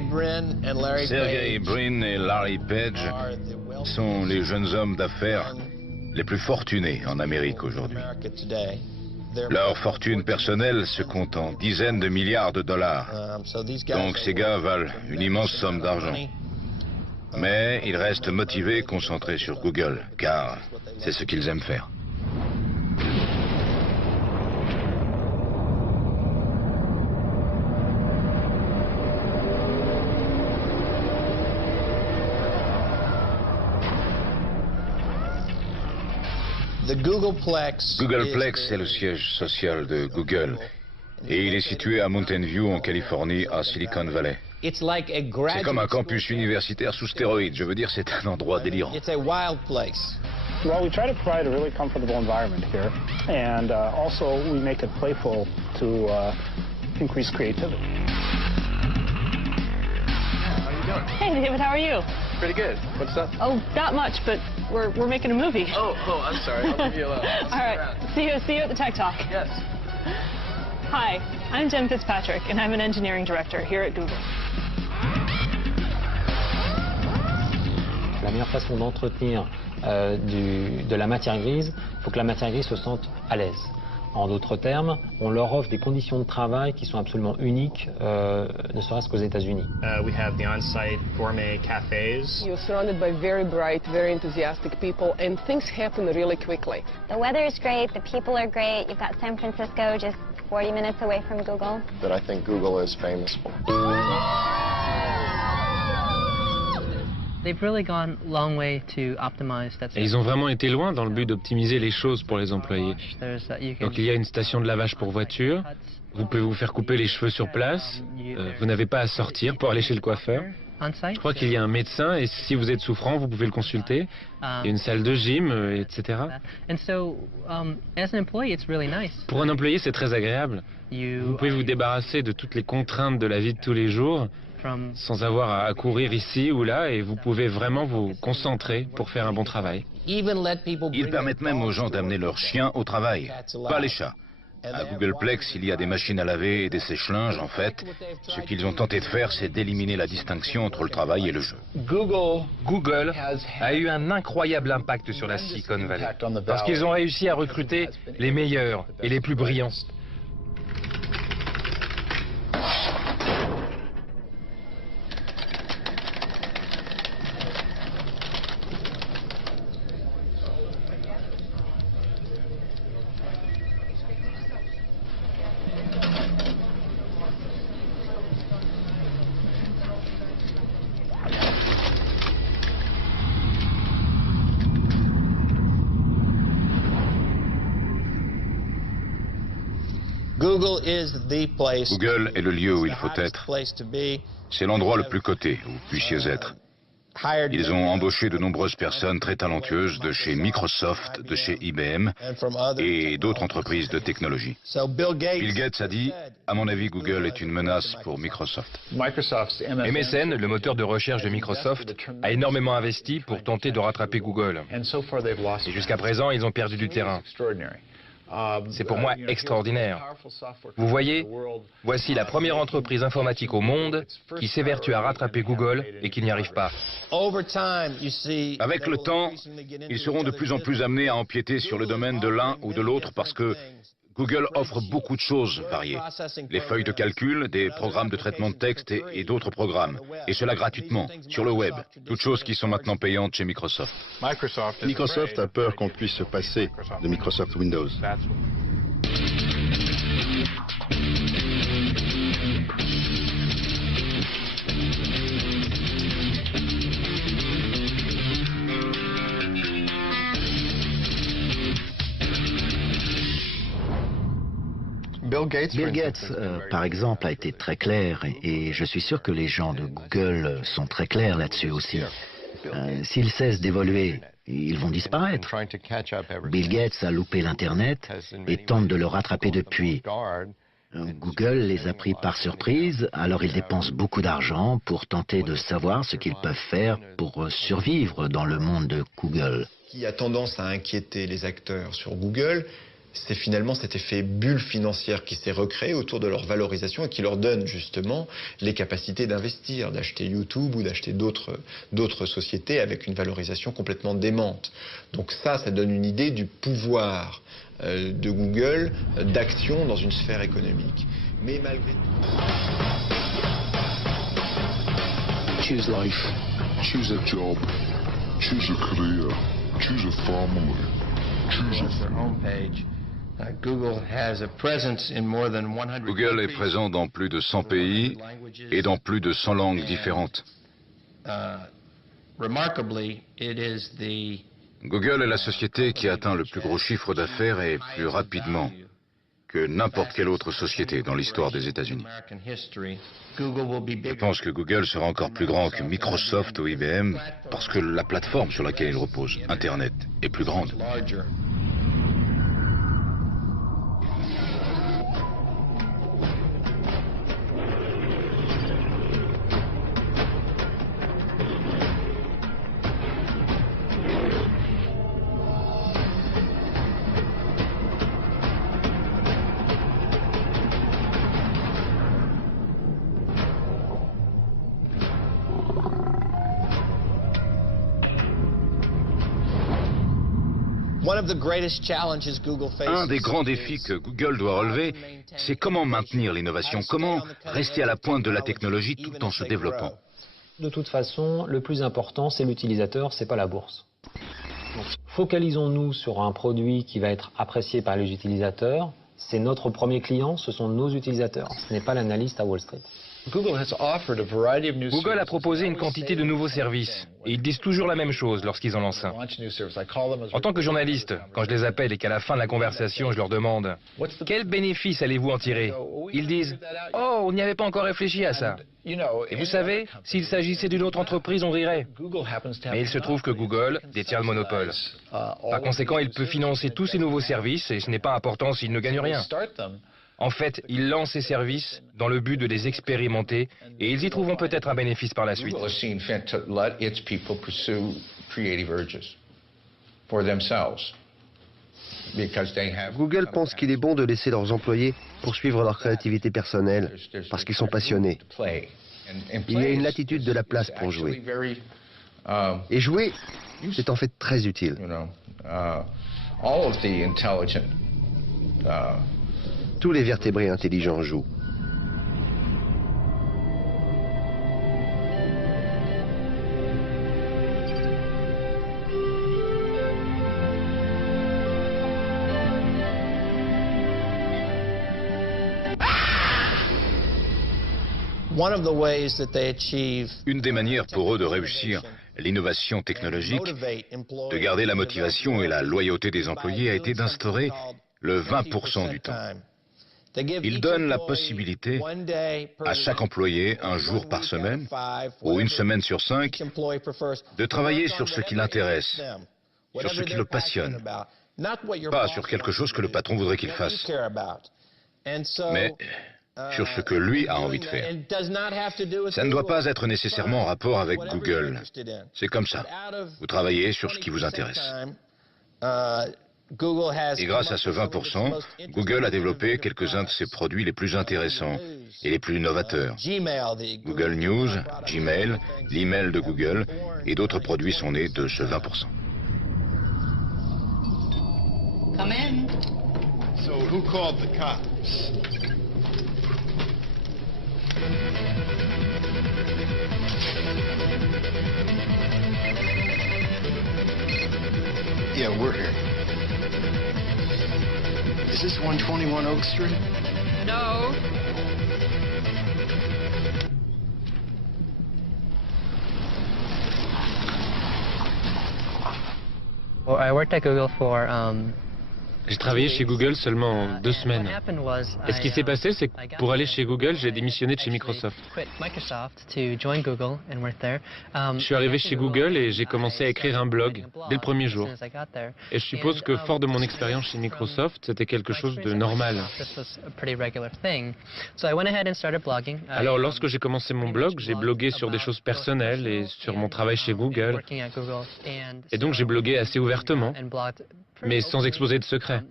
Brin et Larry Page sont les jeunes hommes d'affaires les plus fortunés en Amérique aujourd'hui. Leur fortune personnelle se compte en dizaines de milliards de dollars. Donc ces gars valent une immense somme d'argent. Mais ils restent motivés et concentrés sur Google, car c'est ce qu'ils aiment faire. Googleplex est le siège social de Google et il est situé à Mountain View en Californie, à Silicon Valley. C'est comme un campus universitaire sous stéroïdes, je veux dire, c'est un endroit délirant. Well, we try to provide a really comfortable environment here, and also we make it playful to increase creativity. Hey, David, how are you? Pretty good. What's up? Oh, not much, but we're making a movie. Oh, I'm sorry. I'll leave you alone. All right. See you at the Tech Talk. Yes. Hi, I'm Jen Fitzpatrick, and I'm an engineering director here at Google. La meilleure façon d'entretenir de la matière grise, il faut que la matière grise se sente à l'aise. En d'autres termes, on leur offre des conditions de travail qui sont absolument uniques, ne serait-ce qu'aux États-Unis. We have the on-site gourmet cafes. You're surrounded by very bright, very enthusiastic people, and things happen really quickly. The weather is great, the people are great. You've got San Francisco just 40 minutes away from Google. That I think Google is famous for. They've really gone a long way to optimize that. Et ils ont vraiment été loin dans le but d'optimiser les choses pour les employés. Donc il y a une station de lavage pour voitures, vous pouvez vous faire couper les cheveux sur place, vous n'avez pas à sortir pour aller chez le coiffeur. Je crois qu'il y a un médecin et si vous êtes souffrant, vous pouvez le consulter. Il y a une salle de gym, etc. Pour un employé, c'est très agréable. Vous pouvez vous débarrasser de toutes les contraintes de la vie de tous les jours sans avoir à courir ici ou là et vous pouvez vraiment vous concentrer pour faire un bon travail. Ils permettent même aux gens d'amener leurs chiens au travail, pas les chats. À Googleplex, il y a des machines à laver et des sèche-linges, en fait. Ce qu'ils ont tenté de faire, c'est d'éliminer la distinction entre le travail et le jeu. Google a eu un incroyable impact sur la Silicon Valley, parce qu'ils ont réussi à recruter les meilleurs et les plus brillants. Google est le lieu où il faut être. C'est l'endroit le plus coté où vous puissiez être. Ils ont embauché de nombreuses personnes très talentueuses de chez Microsoft, de chez IBM et d'autres entreprises de technologie. Bill Gates a dit, à mon avis, Google est une menace pour Microsoft. MSN, le moteur de recherche de Microsoft, a énormément investi pour tenter de rattraper Google. Et jusqu'à présent, ils ont perdu du terrain. C'est pour moi extraordinaire. Vous voyez, voici la première entreprise informatique au monde qui s'évertue à rattraper Google et qui n'y arrive pas. Avec le temps, ils seront de plus en plus amenés à empiéter sur le domaine de l'un ou de l'autre parce que Google offre beaucoup de choses variées. Les feuilles de calcul, des programmes de traitement de texte et d'autres programmes. Et cela gratuitement, sur le web. Toutes choses qui sont maintenant payantes chez Microsoft. Microsoft a peur qu'on puisse se passer de Microsoft Windows. Bill Gates, par exemple, a été très clair, et je suis sûr que les gens de Google sont très clairs là-dessus aussi. S'ils cessent d'évoluer, ils vont disparaître. Bill Gates a loupé l'Internet et tente de le rattraper depuis. Google les a pris par surprise, alors ils dépensent beaucoup d'argent pour tenter de savoir ce qu'ils peuvent faire pour survivre dans le monde de Google. Ce qui a tendance à inquiéter les acteurs sur Google, c'est finalement cet effet bulle financière qui s'est recréé autour de leur valorisation et qui leur donne justement les capacités d'investir, d'acheter YouTube ou d'acheter d'autres sociétés avec une valorisation complètement démente. Donc ça donne une idée du pouvoir de Google d'action dans une sphère économique. Mais malgré tout... Choose life, choose a job, choose a career, choose a family, choose a homepage. Google est présent dans plus de 100 pays et dans plus de 100 langues différentes. Google est la société qui atteint le plus gros chiffre d'affaires et plus rapidement que n'importe quelle autre société dans l'histoire des États-Unis. Je pense que Google sera encore plus grand que Microsoft ou IBM parce que la plateforme sur laquelle il repose, Internet, est plus grande. Un des grands défis que Google doit relever, c'est comment maintenir l'innovation, comment rester à la pointe de la technologie tout en se développant. De toute façon, le plus important, c'est l'utilisateur, c'est pas la bourse. Focalisons-nous sur un produit qui va être apprécié par les utilisateurs. C'est notre premier client, ce sont nos utilisateurs. Ce n'est pas l'analyste à Wall Street. Google a proposé une quantité de nouveaux services, et ils disent toujours la même chose lorsqu'ils en lancent un. En tant que journaliste, quand je les appelle et qu'à la fin de la conversation, je leur demande « Quel bénéfice allez-vous en tirer ?» Ils disent « Oh, on n'y avait pas encore réfléchi à ça. » Et vous savez, s'il s'agissait d'une autre entreprise, on rirait. Mais il se trouve que Google détient le monopole. Par conséquent, il peut financer tous ces nouveaux services, et ce n'est pas important s'il ne gagne rien. En fait, ils lancent ces services dans le but de les expérimenter et ils y trouveront peut-être un bénéfice par la suite. Google pense qu'il est bon de laisser leurs employés poursuivre leur créativité personnelle parce qu'ils sont passionnés. Il y a une latitude de la place pour jouer. Et jouer, c'est en fait très utile. Tous les vertébrés intelligents jouent. Une des manières pour eux de réussir l'innovation technologique, de garder la motivation et la loyauté des employés, a été d'instaurer le 20% du temps. Ils donnent la possibilité à chaque employé, un jour par semaine, ou une semaine sur 5, de travailler sur ce qui l'intéresse, sur ce qui le passionne, pas sur quelque chose que le patron voudrait qu'il fasse, mais sur ce que lui a envie de faire. Ça ne doit pas être nécessairement en rapport avec Google. C'est comme ça. Vous travaillez sur ce qui vous intéresse. Et grâce à ce 20%, Google a développé quelques-uns de ses produits les plus intéressants et les plus novateurs. Google News, Gmail, l'email de Google et d'autres produits sont nés de ce 20%. Come in. So who called the cops? Yeah, we're here. Is this 121 Oak Street? No. Well, I worked at Google for J'ai travaillé chez Google seulement 2 semaines. Et ce qui s'est passé, c'est que pour aller chez Google, j'ai démissionné de chez Microsoft. Je suis arrivé chez Google et j'ai commencé à écrire un blog dès le premier jour. Et je suppose que fort de mon expérience chez Microsoft, c'était quelque chose de normal. Alors lorsque j'ai commencé mon blog, j'ai blogué sur des choses personnelles et sur mon travail chez Google. Et donc j'ai blogué assez ouvertement, mais sans exposer de secrets.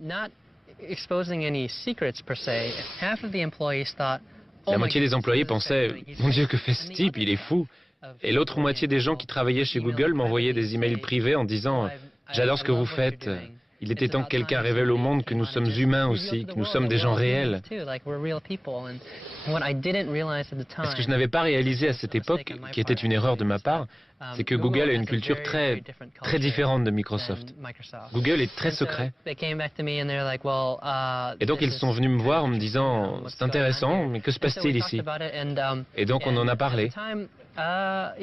La moitié des employés pensaient « Mon Dieu, que fait ce type, il est fou !» Et l'autre moitié des gens qui travaillaient chez Google m'envoyaient des emails privés en disant « J'adore ce que vous faites. Il était temps que quelqu'un révèle au monde que nous sommes humains aussi, que nous sommes des gens réels. » Et ce que je n'avais pas réalisé à cette époque, qui était une erreur de ma part, c'est que Google a une culture très différente de Microsoft. Google est très secret. Et donc ils sont venus me voir en me disant « C'est intéressant, mais que se passe-t-il ici ?» Et donc on en a parlé. Et à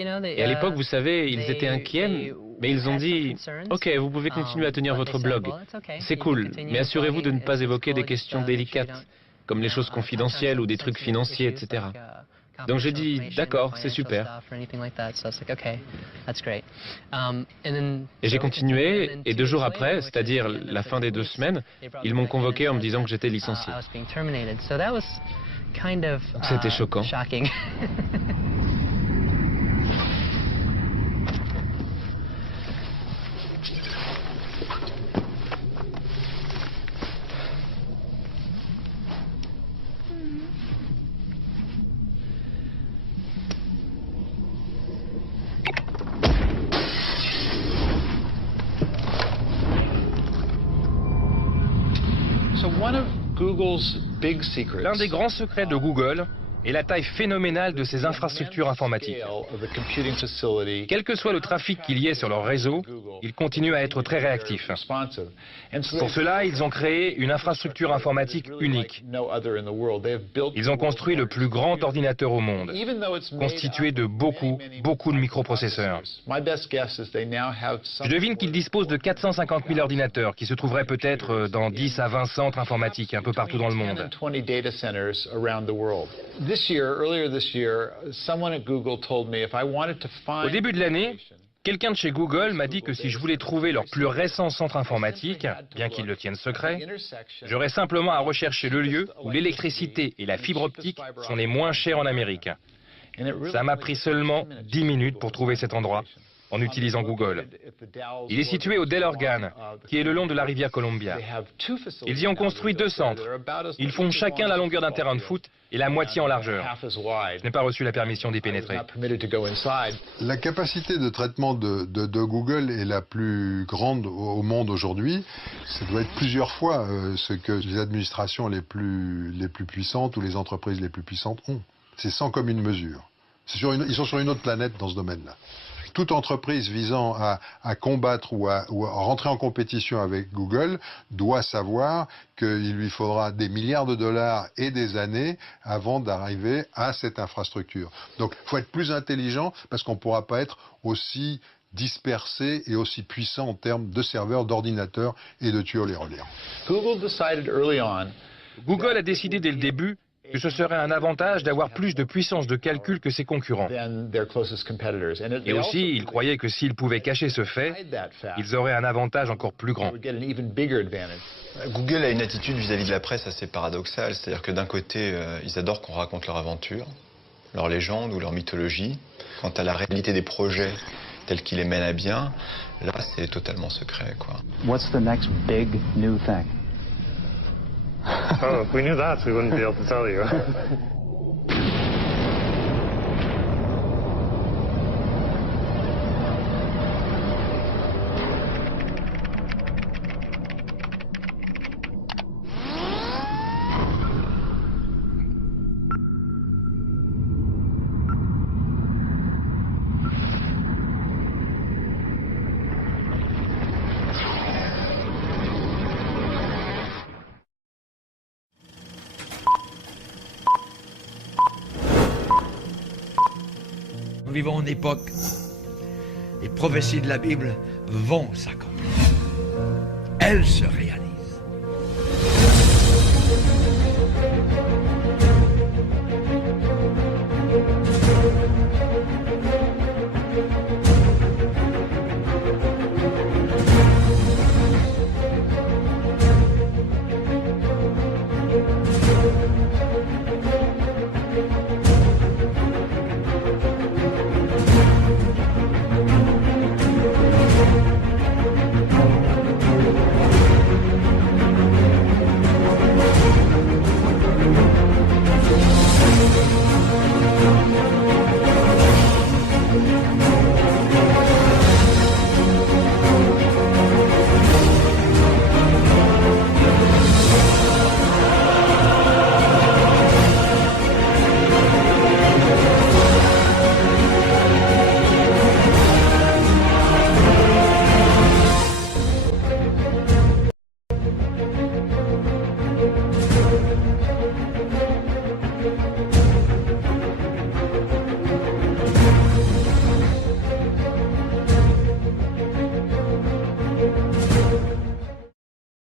l'époque, vous savez, ils étaient inquiets, mais ils ont dit « Ok, vous pouvez continuer à tenir votre blog. C'est cool, mais assurez-vous de ne pas évoquer des questions délicates, comme les choses confidentielles ou des trucs financiers, etc. » Donc j'ai dit « D'accord, c'est super. » Et j'ai continué, et 2 jours après, c'est-à-dire la fin des 2 semaines, ils m'ont convoqué en me disant que j'étais licencié. C'était choquant. L'un des grands secrets de Google est la taille phénoménale de ses infrastructures informatiques. Quel que soit le trafic qu'il y ait sur leur réseau, ils continuent à être très réactifs. Pour cela, ils ont créé une infrastructure informatique unique. Ils ont construit le plus grand ordinateur au monde, constitué de beaucoup de microprocesseurs. Je devine qu'ils disposent de 450 000 ordinateurs qui se trouveraient peut-être dans 10 à 20 centres informatiques un peu partout dans le monde. Au début de l'année, quelqu'un de chez Google m'a dit que si je voulais trouver leur plus récent centre informatique, bien qu'ils le tiennent secret, j'aurais simplement à rechercher le lieu où l'électricité et la fibre optique sont les moins chers en Amérique. Ça m'a pris seulement 10 minutes pour trouver cet endroit, en utilisant Google. Il est situé au Delaware, qui est le long de la rivière Columbia. Ils y ont construit 2 centres. Ils font chacun la longueur d'un terrain de foot et la moitié en largeur. Je n'ai pas reçu la permission d'y pénétrer. La capacité de traitement de Google est la plus grande au monde aujourd'hui. Ça doit être plusieurs fois ce que les administrations les plus puissantes ou les entreprises les plus puissantes ont. C'est sans commune mesure. Ils sont sur une autre planète dans ce domaine-là. Toute entreprise visant à combattre ou à rentrer en compétition avec Google doit savoir qu'il lui faudra des milliards de dollars et des années avant d'arriver à cette infrastructure. Donc il faut être plus intelligent parce qu'on ne pourra pas être aussi dispersé et aussi puissant en termes de serveurs, d'ordinateurs et de tuyaux les relais. Google a décidé dès le début que ce serait un avantage d'avoir plus de puissance de calcul que ses concurrents. Et aussi, ils croyaient que s'ils pouvaient cacher ce fait, ils auraient un avantage encore plus grand. Google a une attitude vis-à-vis de la presse assez paradoxale, c'est-à-dire que d'un côté, ils adorent qu'on raconte leur aventure, leur légende ou leur mythologie. Quant à la réalité des projets tels qu'ils les mènent à bien, là, c'est totalement secret, quoi. What's the next big new thing? Oh, if we knew that, we wouldn't be able to tell you. Nous vivons une époque, les prophéties de la Bible vont s'accomplir. Elles se réalisent.